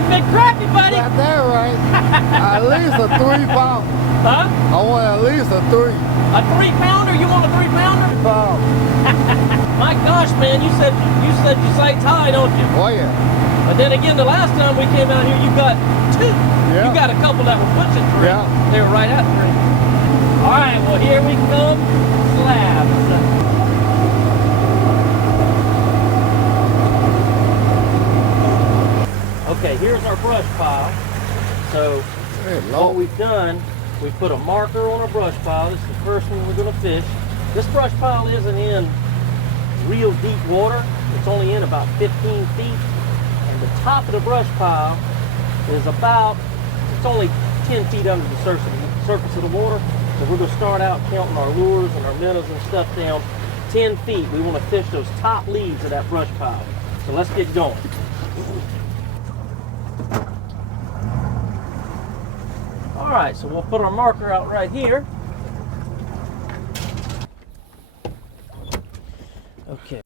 a big crappie, buddy. Got that right. At least a 3 pound. Huh? I want at least a 3. A 3-pounder? You want a 3-pounder? Pound. My gosh, man, you said you sights high, don't you? Oh yeah. But then again, the last time we came out here, you got 2. Yeah. You got a couple that were pushing 3. Yeah. They were right at 3. All right, well, here we come. Slabs. Okay, here's our brush pile. So what we've done, we put a marker on our brush pile. This is the first one we're going to fish. This brush pile isn't in real deep water. It's only in about 15 feet. And the top of the brush pile is it's only 10 feet under the surface of the water. So we're going to start out counting our lures and our minnows and stuff down 10 feet. We want to fish those top leaves of that brush pile. So let's get going. All right, so we'll put our marker out right here. Okay.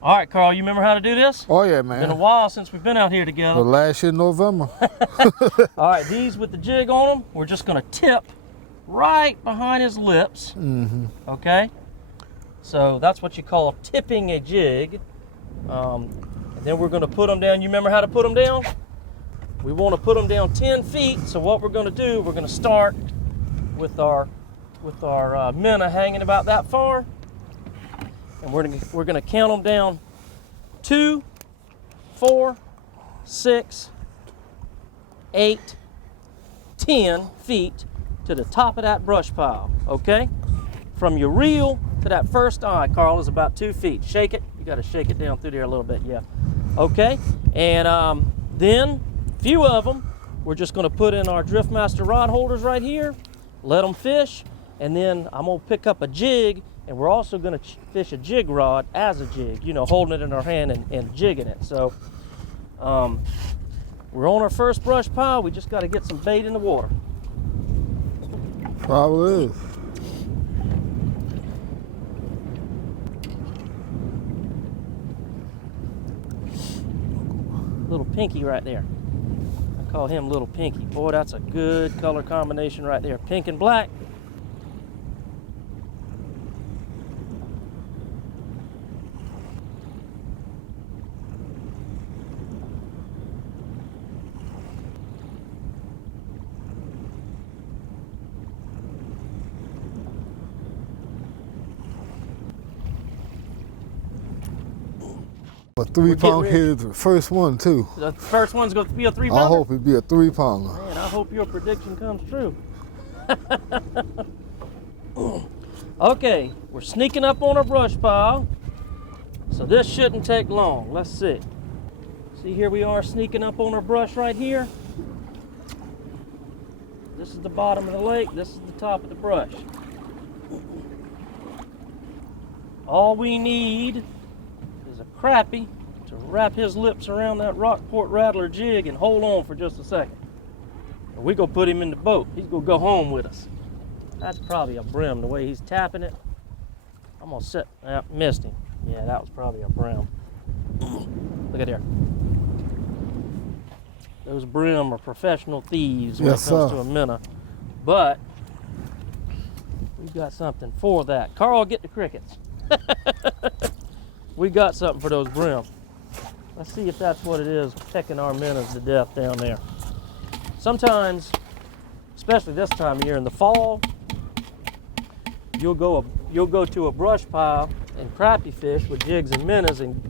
All right, Carl, you remember how to do this? Oh yeah, man. Been a while since we've been out here together. The last year November. All right, these with the jig on them, we're just gonna tip right behind his lips. Mm-hmm. Okay? So that's what you call tipping a jig. And then we're gonna put them down. You remember how to put them down? We wanna put them down 10 feet. So what we're gonna do, we're gonna start with our minnow hanging about that far. And we're gonna count them down 2, 4, 6, 8, 10 feet to the top of that brush pile, okay? From your reel to that first eye, Carl, is about 2 feet. Shake it. You gotta shake it down through there a little bit, yeah. Okay, and then a few of them, we're just gonna put in our Driftmaster rod holders right here, let them fish, and then I'm gonna pick up a jig, and we're also gonna fish a jig rod as a jig, you know, holding it in our hand and jigging it. So we're on our first brush pile. We just gotta get some bait in the water. Probably is. Little Pinky right there. I call him Little Pinky. Boy, that's a good color combination right there. Pink and black. A 3 pound hit is the first one too. The first one's going to be a 3-pounder? I hope it be a 3 pounder. Man, I hope your prediction comes true. Okay, we're sneaking up on our brush pile. So this shouldn't take long. Let's see. See, here we are sneaking up on our brush right here. This is the bottom of the lake. This is the top of the brush. All we need is a crappie to wrap his lips around that Rockport Rattler jig and hold on for just a second. And we're gonna put him in the boat. He's gonna go home with us. That's probably a brim, the way he's tapping it. I'm gonna set, missed him. Yeah, that was probably a brim. Look at there. Those brim are professional thieves when it comes to a minnow. But we've got something for that. Carl, get the crickets. We got something for those brim. Let's see if that's what it is, pecking our minnows to death down there. Sometimes, especially this time of year in the fall, you'll go to a brush pile and crappie fish with jigs and minnows, and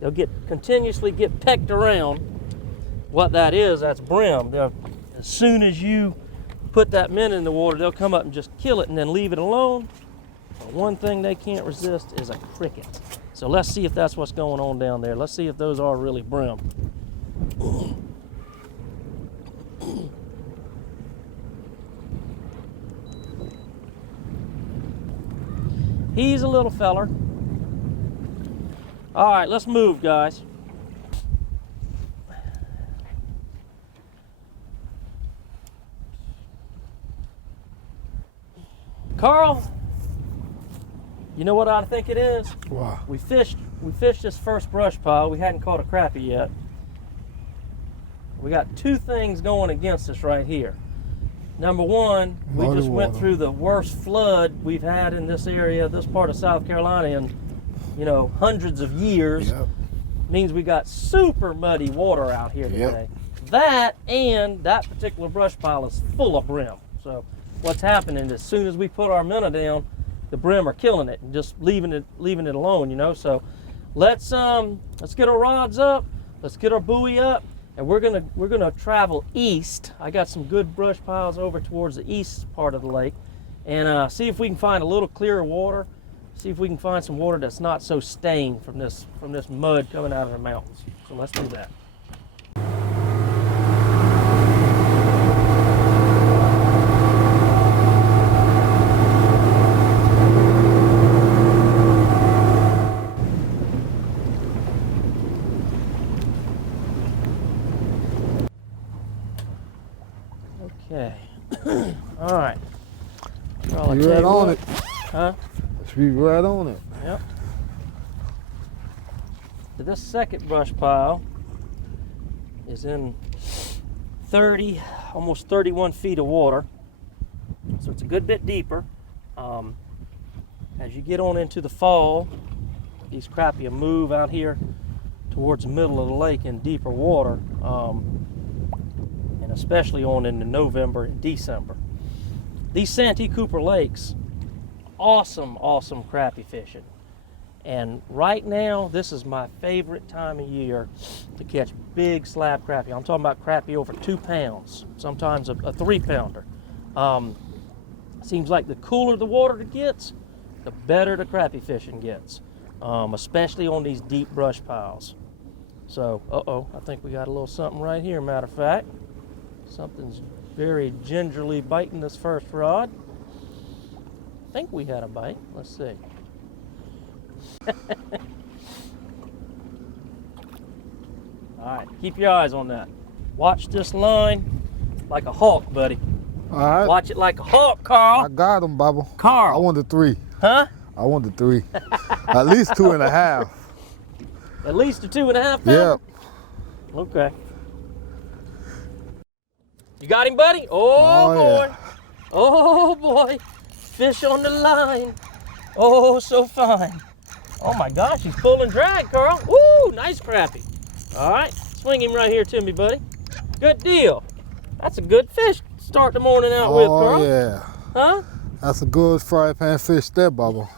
they'll continuously get pecked around. What that is, that's brim. As soon as you put that minnow in the water, they'll come up and just kill it and then leave it alone. But one thing they can't resist is a cricket. So let's see if that's what's going on down there. Let's see if those are really brim. He's a little feller. All right, let's move, guys. Carl, You know what I think it is? Wow. We fished this first brush pile. We hadn't caught a crappie yet. We got two things going against us right here. Number one, we just went through the worst flood we've had in this area, this part of South Carolina in, you know, hundreds of years. Yep. Means we got super muddy water out here today. That and that particular brush pile is full of brim. So what's happening, as soon as we put our minnow down, the brim are killing it and just leaving it alone, you know. So let's get our rods up, let's get our buoy up, and we're gonna travel east. I got some good brush piles over towards the east part of the lake, and see if we can find a little clearer water. See if we can find some water that's not so stained from this mud coming out of the mountains. So let's do that. Okay. All right. Well, Be right on it. Huh? Let's be right on it. Yep. So this second brush pile is in 30, almost 31 feet of water. So it's a good bit deeper. As you get on into the fall, these crappie will move out here towards the middle of the lake in deeper water, and especially on into November and December. These Santee Cooper lakes, awesome crappie fishing. And right now, this is my favorite time of year to catch big slab crappie. I'm talking about crappie over 2 pounds, sometimes a 3-pounder. Seems like the cooler the water gets, the better the crappie fishing gets, especially on these deep brush piles. So, I think we got a little something right here, matter of fact. Something's very gingerly biting this first rod. I think we had a bite. Let's see. All right, keep your eyes on that. Watch this line like a hawk, buddy. All right. Watch it like a hawk, Carl. I got him, Bubba. Carl. I want the 3. Huh? I want the 3. At least 2.5. At least a 2.5 pound? Yep. Okay. You got him, buddy? Oh, boy. Yeah. Oh, boy. Fish on the line. Oh, so fine. Oh, my gosh. He's pulling drag, Carl. Woo, nice crappie. All right. Swing him right here to me, buddy. Good deal. That's a good fish to start the morning out with, Carl. Oh, yeah. Huh? That's a good fry pan fish there, Bubba.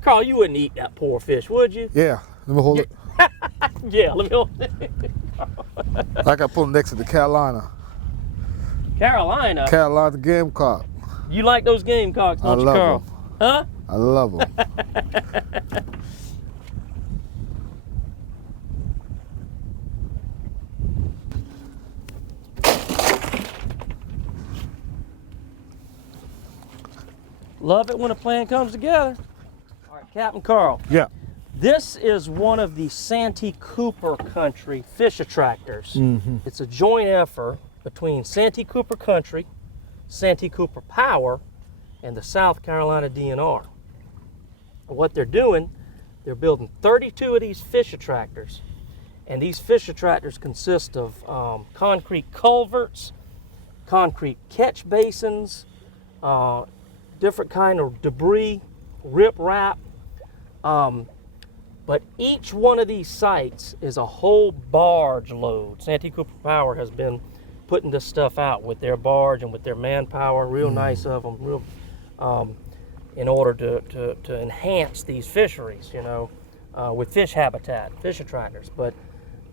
Carl, you wouldn't eat that poor fish, would you? Yeah. Let me hold it. Yeah, let me hold it. I got put him next to the Carolina. Carolina? Carolina Gamecock. You like those gamecocks, don't you, Carl? Them. Huh? I love them. Love it when a plan comes together. All right, Captain Carl. Yeah. This is one of the Santee Cooper Country fish attractors. Mm-hmm. It's a joint effort between Santee Cooper Country, Santee Cooper Power, and the South Carolina DNR. What they're doing, they're building 32 of these fish attractors. And these fish attractors consist of concrete culverts, concrete catch basins, different kind of debris, riprap. But each one of these sites is a whole barge load. Santee Cooper Power has been putting this stuff out with their barge and with their manpower, real nice of them, real, in order to enhance these fisheries, you know, with fish habitat, fish attractors. But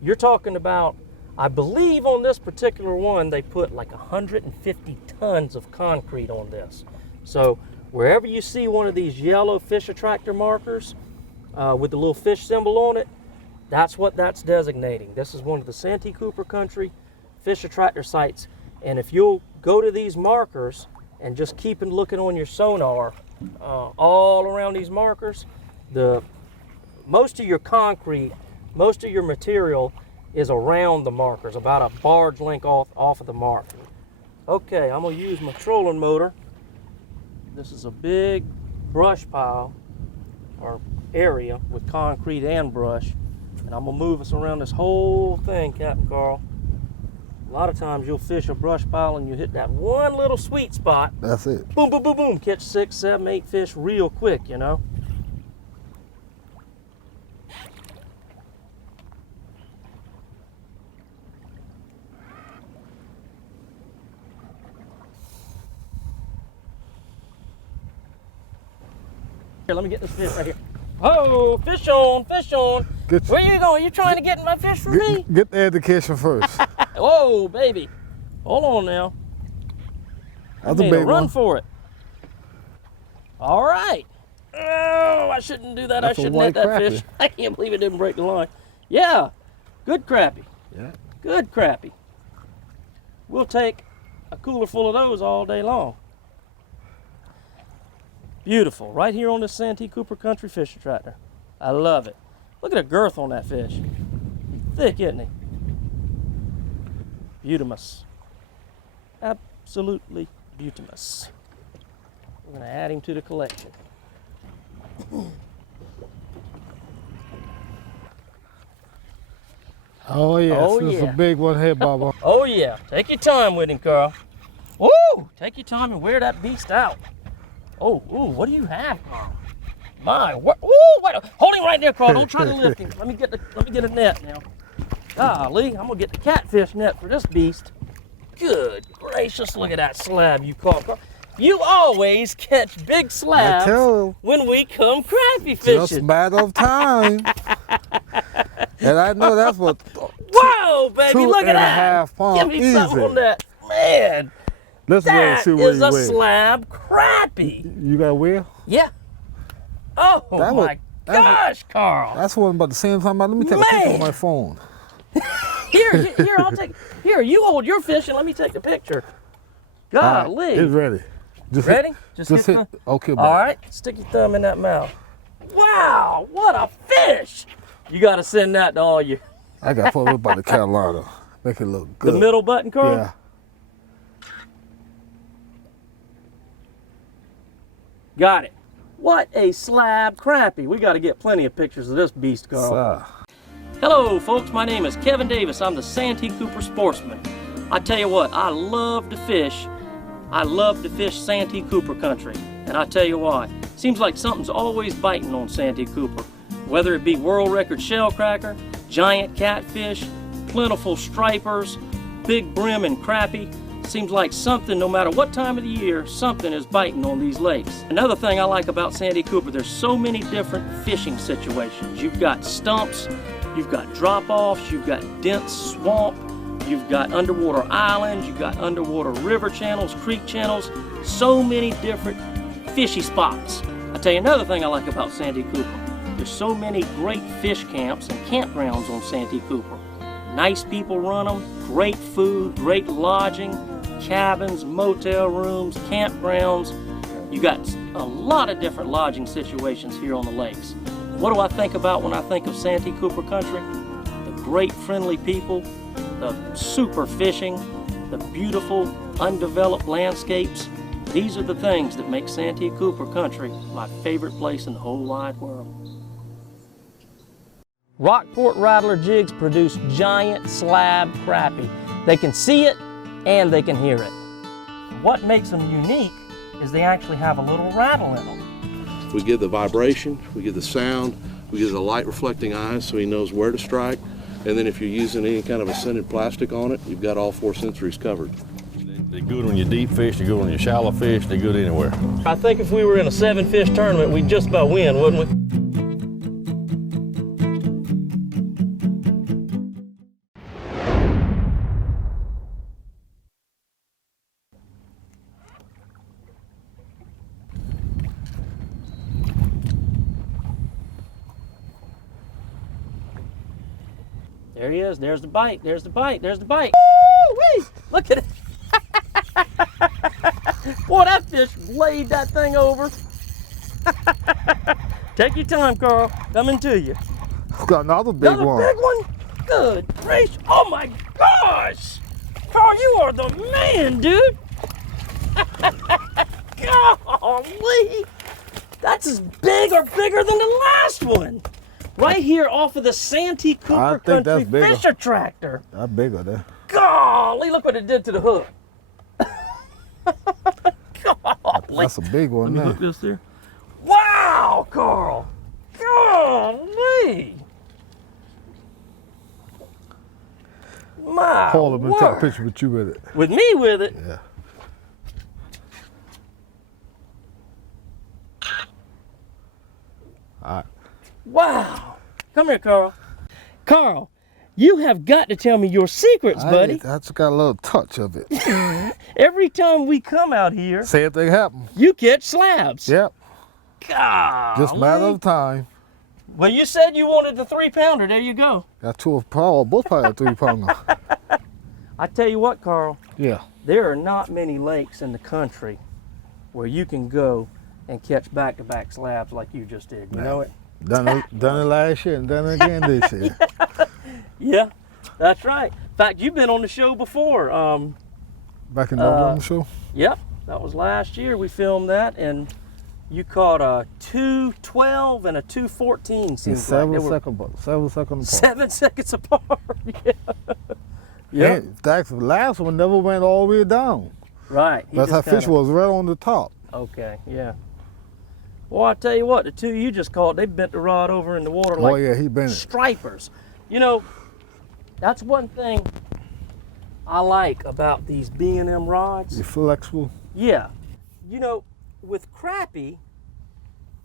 you're talking about, I believe on this particular one, they put like 150 tons of concrete on this. So wherever you see one of these yellow fish attractor markers with the little fish symbol on it, that's what that's designating. This is one of the Santee Cooper Country fish attractor sites. And if you'll go to these markers and just keep looking on your sonar all around these markers, most of your concrete, most of your material is around the markers, about a barge length off of the marker. Okay, I'm gonna use my trolling motor. This is a big brush pile or area with concrete and brush. And I'm gonna move us around this whole thing, Captain Carl. A lot of times you'll fish a brush pile and you hit that one little sweet spot. That's it. Boom, boom, boom, boom. Catch 6, 7, 8 fish real quick, you know? Here, let me get this fish right here. Oh, fish on, fish on. Where you going? You trying to get my fish for me? Get the education first. Whoa, baby. Hold on now. That's a big run one. for it. All right. Oh, I shouldn't do that. That's I a shouldn't white net that crappie. fish. I can't believe it didn't break the line. Yeah, good crappie. Yeah. Good crappie. We'll take a cooler full of those all day long. Beautiful. Right here on the Santee Cooper Country Fish Attractor. I love it. Look at the girth on that fish. Thick, isn't he? Beautimous. Absolutely beautimous. We're going to add him to the collection. Oh yes, Oh, this is yeah. a big one here, Baba. Oh yeah, take your time with him, Carl. Woo! Take your time and wear that beast out. Oh, ooh, what do you have, Carl? My, what? Ooh, wait! Hold him right there, Carl. Don't try to lift him. Let me get a net now. Golly, I'm gonna get the catfish net for this beast. Good gracious! Look at that slab you caught, Carl. You always catch big slabs when we come crappie fishing. Just a matter of time. And I know that's what. Whoa, baby! Look at that. 2.5 pounds. Give me something on that, man. Let's go and That see where is you a weigh. slab crappie. You got a wheel? Yeah. Oh That was- my gosh, Carl. That's one about the same time. Let me take a picture Man. on my phone. Here, I'll take. Here, you hold your fish and let me take the picture. Golly. It's ready. Just Ready? Hit, Just just hit hit. the- Okay, All Bob. right, stick your thumb in that mouth. Wow, what a fish! You got to send that to all you. I got put up by the Carolina. Make it look good. The middle button, Carl? Yeah. Got it. What a slab crappie. We got to get plenty of pictures of this beast, Carl. Sir. Hello, folks. My name is Kevin Davis. I'm the Santee Cooper sportsman. I tell you what, I love to fish. I love to fish Santee Cooper country. And I tell you why. Seems like something's always biting on Santee Cooper. Whether it be world record shellcracker, giant catfish, plentiful stripers, big brim and crappie. Seems like something, no matter what time of the year, something is biting on these lakes. Another thing I like about Santee Cooper, there's so many different fishing situations. You've got stumps, you've got drop-offs, you've got dense swamp, you've got underwater islands, you've got underwater river channels, creek channels, so many different fishy spots. I tell you another thing I like about Santee Cooper. There's so many great fish camps and campgrounds on Santee Cooper. Nice people run them, great food, great lodging, cabins, motel rooms, campgrounds. You got a lot of different lodging situations here on the lakes. What do I think about when I think of Santee Cooper country? The great friendly people, the super fishing, the beautiful undeveloped landscapes. These are the things that make Santee Cooper country my favorite place in the whole wide world. Rockport Rattler jigs produce giant slab crappie. They can see it and they can hear it. What makes them unique is they actually have a little rattle in them. We give the vibration, we give the sound, we give the light reflecting eyes so he knows where to strike. And then if you're using any kind of a scented plastic on it, you've got all 4 sensories covered. They're good on your deep fish, they're good on your shallow fish, they're good anywhere. I think if we were in a 7-fish tournament, we'd just about win, wouldn't we? There he is. There's the bite. There's the bite. There's the bite. Woo-wee! Look at it. Boy, that fish laid that thing over. Take your time, Carl. Coming to you. I've got another big Another one. big one? Good gracious. Oh my gosh. Carl, you are the man, dude. Golly. That's as big or bigger than the last one. Right here off of the Santee Cooper think Country that's bigger. Fish Attractor. That's bigger there. Golly, look what it did to the hook. Golly. That's a big one Let me now. hook this there. Wow, Carl. Golly. My Hold up and take a word. picture with you with it. With me with it? Yeah. All right. Wow. Come here, Carl. Carl, you have got to tell me your secrets, buddy. I just got a little touch of it. Every time we come out here, Same thing happened. you catch slabs. Yep. Golly. Just a matter of time. Well, you said you wanted the 3-pounder. There you go. Got 2 of power, both probably 3-pounder. I tell you what, Carl, Yeah. there are not many lakes in the country where you can go and catch back-to-back slabs like you just did. You know it? Done it last year and done it again this year. Yeah, that's right. In fact, you've been on the show before. Back in November show. Yep, that was last year. We filmed that, and you caught a 212 and a 214. Seems Seven like they were seconds apart. 7 seconds apart. Yeah. Yeah. Yep. The last one never went all the way down. Right. He That's how just fish kinda- was right on the top. Okay, yeah. Well, I tell you what, the 2 you just caught, they bent the rod over in the water Oh like yeah, he been it. stripers. You know, that's one thing I like about these B&M rods. You flexible. Yeah. You know, with crappie,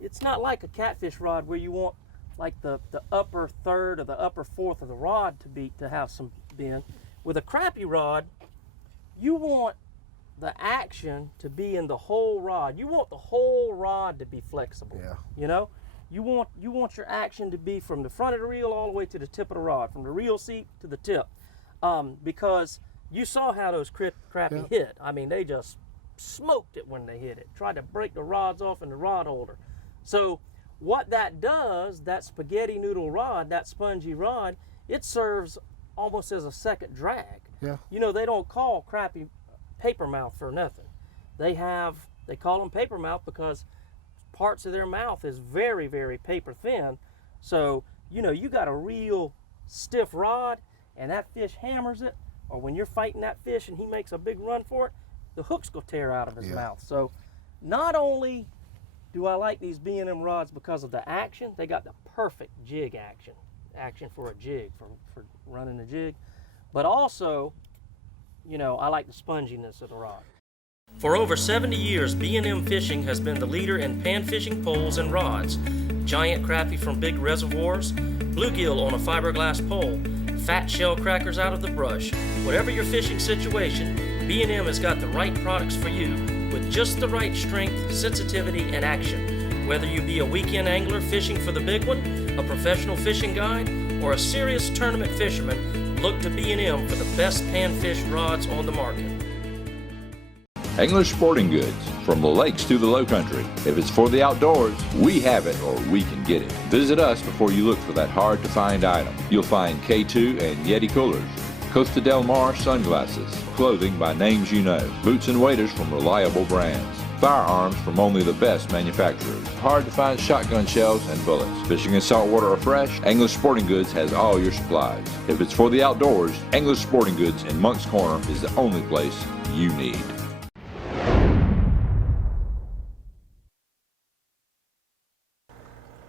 it's not like a catfish rod where you want like the upper third or the upper fourth of the rod to have some bend. With a crappie rod, you want the action to be in the whole rod. You want the whole rod to be flexible. Yeah. You know? You want your action to be from the front of the reel all the way to the tip of the rod, from the reel seat to the tip. Because you saw how those crappie hit. I mean, they just smoked it when they hit it. Tried to break the rods off in the rod holder. So what that does, that spaghetti noodle rod, that spongy rod, it serves almost as a second drag. Yeah. You know, they don't call crappie paper mouth for nothing. They call them paper mouth because parts of their mouth is very, very paper thin. So, you know, you got a real stiff rod and that fish hammers it, or when you're fighting that fish and he makes a big run for it, the hook's gonna tear out of his mouth. So not only do I like these B&M rods because of the action, they got the perfect jig action for a jig, for running a jig, but also, you know, I like the sponginess of the rod. For over 70 years, B&M Fishing has been the leader in pan fishing poles and rods. Giant crappie from big reservoirs, bluegill on a fiberglass pole, fat shell crackers out of the brush. Whatever your fishing situation, B&M has got the right products for you with just the right strength, sensitivity, and action. Whether you be a weekend angler fishing for the big one, a professional fishing guide, or a serious tournament fisherman, look to B&M for the best panfish rods on the market. English Sporting Goods, from the lakes to the low country. If it's for the outdoors, we have it or we can get it. Visit us before you look for that hard to find item. You'll find K2 and Yeti coolers, Costa Del Mar sunglasses, clothing by names you know, boots and waders from reliable brands, firearms from only the best manufacturers, hard to find shotgun shells and bullets. Fishing and saltwater are fresh, English Sporting Goods has all your supplies. If it's for the outdoors, English Sporting Goods in Monk's Corner is the only place you need.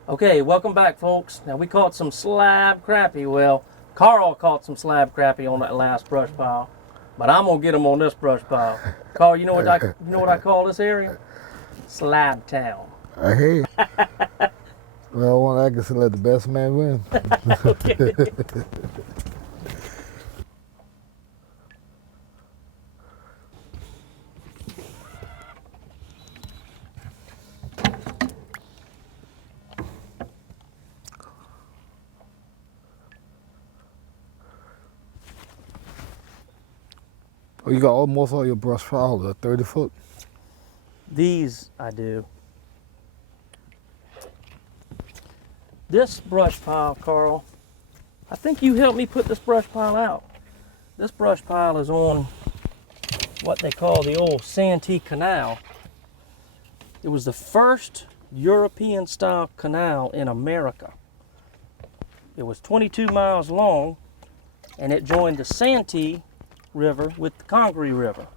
Okay, welcome back, folks. Now we caught some slab crappie. Well, Carl caught some slab crappie on that last brush pile, but I'm gonna get them on this brush pile. Carl, you know what I call this area? Slab Town. I hear you. Well, I guess let the best man win. Okay. Oh, you got almost all your brush piles at 30 foot. These I do. This brush pile, Carl, I think you helped me put this brush pile out. This brush pile is on what they call the old Santee Canal. It was the first European style canal in America. It was 22 miles long, and it joined the Santee River with the Congaree River.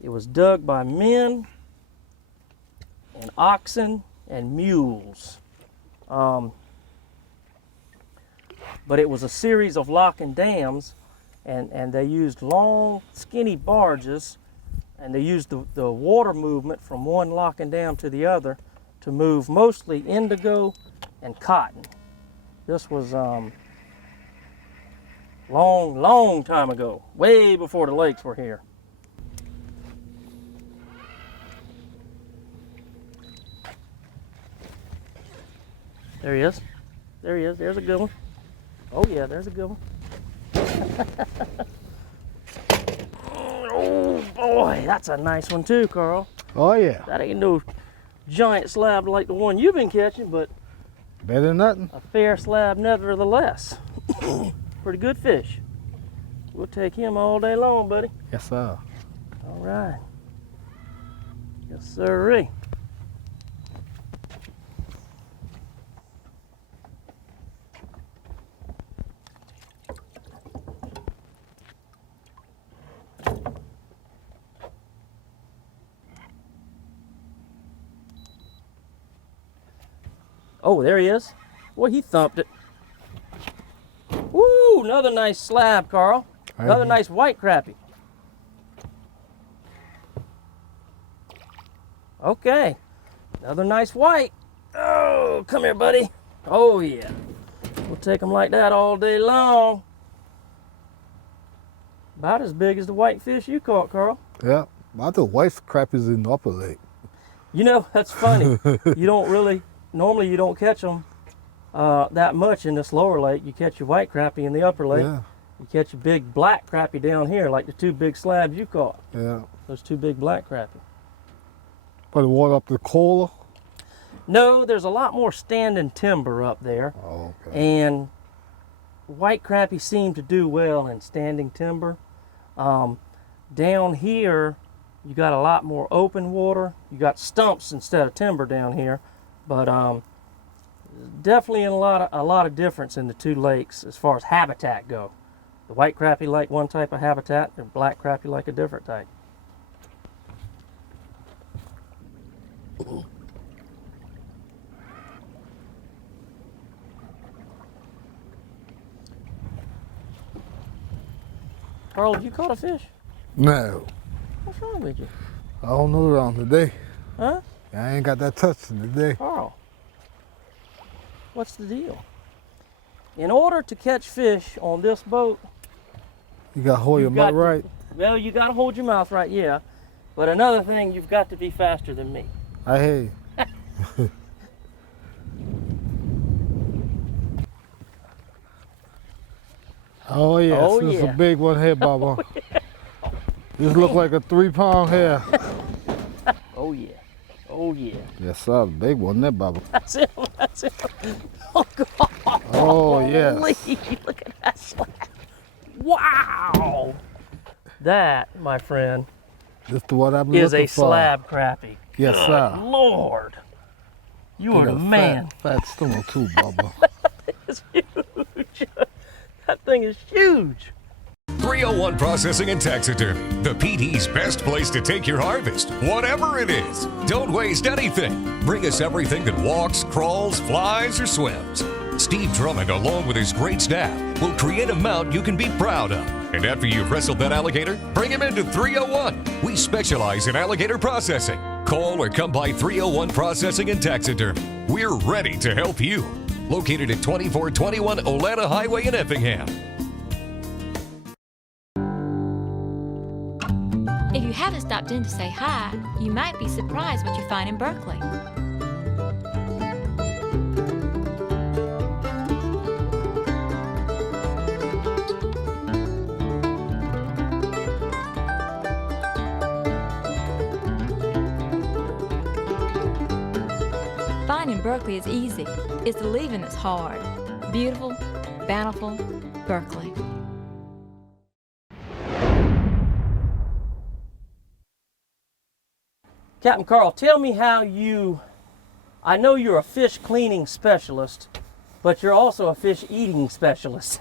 It was dug by men and oxen and mules. But it was a series of lock and dams, and they used long, skinny barges, and they used the water movement from one lock and dam to the other to move mostly indigo and cotton. This was long time ago, way before the lakes were here. There he is. There he is. There's a good one. Oh yeah, there's a good one. Oh boy, that's a nice one too, Carl. Oh yeah. That ain't no giant slab like the one you've been catching, but Better than nothing. a fair slab nevertheless. Pretty good fish. We'll take him all day long, buddy. Yes, sir. All right. Yes, sirree. Oh, there he is. Boy, he thumped it. Woo, another nice slab, Carl. Another nice white crappie. Okay, another nice white. Oh, come here, buddy. Oh, yeah. We'll take them like that all day long. About as big as the white fish you caught, Carl. Yeah. I thought white crappies in the upper lake. You know, that's funny. You don't really, normally you don't catch them that much in this lower lake. You catch your white crappie in the upper lake. Yeah. You catch a big black crappie down here, like the two big slabs you caught. Yeah. Those two big black crappie. But the water up the Cola. No, there's a lot more standing timber up there. Oh, okay. And white crappie seem to do well in standing timber. Down here, you got a lot more open water. You got stumps instead of timber down here. But definitely a lot of difference in the two lakes as far as habitat go. The white crappie like one type of habitat, and black crappie like a different type. Carl, have you caught a fish? No. What's wrong with you? I don't know around today. Huh? I ain't got that touching today. Carl, what's the deal? In order to catch fish on this boat, You got to hold your you've got mouth right. well, you got to hold your mouth right, yeah. But another thing, you've got to be faster than me. I hear you. Oh yes, Oh, this is yeah. a big one here, Baba. This look like a 3-pound hair. Oh yeah, oh yeah. Yes, sir, the big one there, Baba. That's it, that's it. Oh God. Oh yes. Holy, look at that slab. Wow. That, my friend, This the one I'm is looking a for. slab crappie. Yes, Good sir. Lord. You are the man. Fat stomach too, Baba. It's huge. That thing is huge. 301 Processing and Taxidermy, the PD's best place to take your harvest, whatever it is. Don't waste anything. Bring us everything that walks, crawls, flies, or swims. Steve Drummond, along with his great staff, will create a mount you can be proud of. And after you've wrestled that alligator, bring him into 301. We specialize in alligator processing. Call or come by 301 Processing and Taxidermy. We're ready to help you. Located at 2421 Oleta Highway in Effingham. If you haven't stopped in to say hi, you might be surprised what you find in Berkeley. Finding Berkeley is easy. It's the leaving that's hard. Beautiful, bountiful Berkeley. Captain Carl, tell me how you I know you're a fish cleaning specialist, but you're also a fish eating specialist.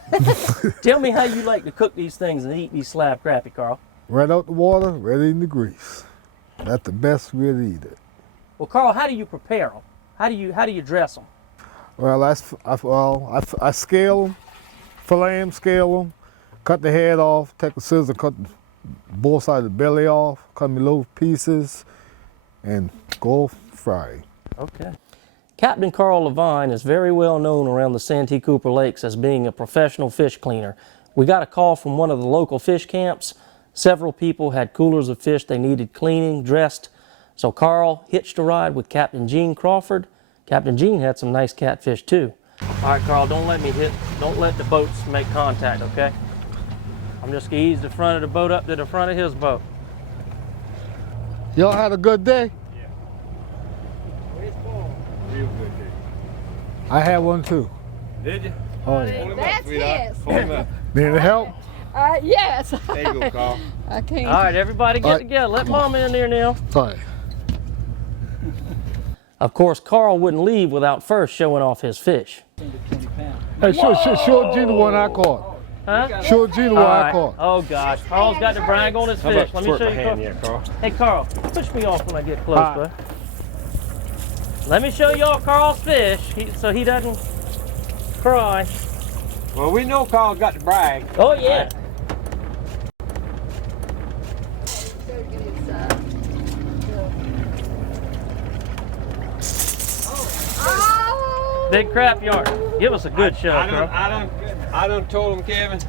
Tell me how you like to cook these things and eat these slab crappie, Carl. Right out the water, right in the grease. That's the best way to eat it. Well, Carl, how do you prepare them? How do you dress them? Well, I scale them, fillet them, scale them, cut the head off, take a scissor, cut both sides of the belly off, cut them in little pieces, and go fry. Okay. Captain Carl Levine is very well known around the Santee Cooper Lakes as being a professional fish cleaner. We got a call from one of the local fish camps. Several people had coolers of fish they needed cleaning, dressed. So Carl hitched a ride with Captain Gene Crawford. Captain Gene had some nice catfish too. All right, Carl, don't let the boats make contact, okay? I'm just gonna ease the front of the boat up to the front of his boat. Y'all had a good day? Real good day. I had one too. Did you? Oh yeah. That's his. Pull him up. Need it help? Yes. There you go, Carl. I can't. All right, everybody get All right. together. Let Mama in there now. All right. Of course, Carl wouldn't leave without first showing off his fish. Hey, show Gene the one I caught. Huh? Show Gene the one All I right. caught. Oh gosh, Carl's got to brag on his fish. Let me show you. Carl? Hey Carl, push me off when I get close, All bud. Let me show y'all Carl's fish so he doesn't cry. Well, we know Carl got to brag. Oh yeah. Big crap yard. Give us a good show, Carl. I done told him, Kevin,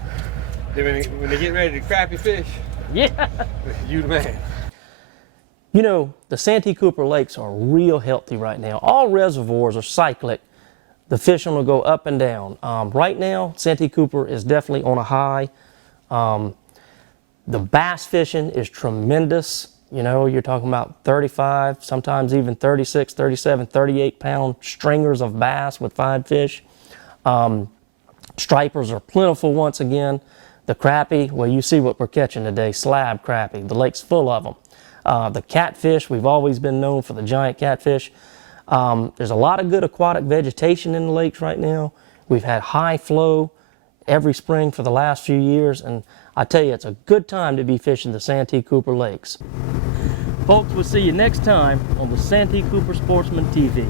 that when they get ready to crappie fish, Yeah. you the man. You know, the Santee Cooper Lakes are real healthy right now. All reservoirs are cyclic. The fishing will go up and down. Right now, Santee Cooper is definitely on a high. The bass fishing is tremendous. You know, you're talking about 35, sometimes even 36, 37, 38 pound stringers of bass with fine fish. Stripers are plentiful once again. The crappie, well, you see what we're catching today, slab crappie. The lake's full of them. The catfish, we've always been known for the giant catfish. There's a lot of good aquatic vegetation in the lakes right now. We've had high flow every spring for the last few years, and I tell you, it's a good time to be fishing the Santee Cooper Lakes. Folks, we'll see you next time on the Santee Cooper Sportsman TV.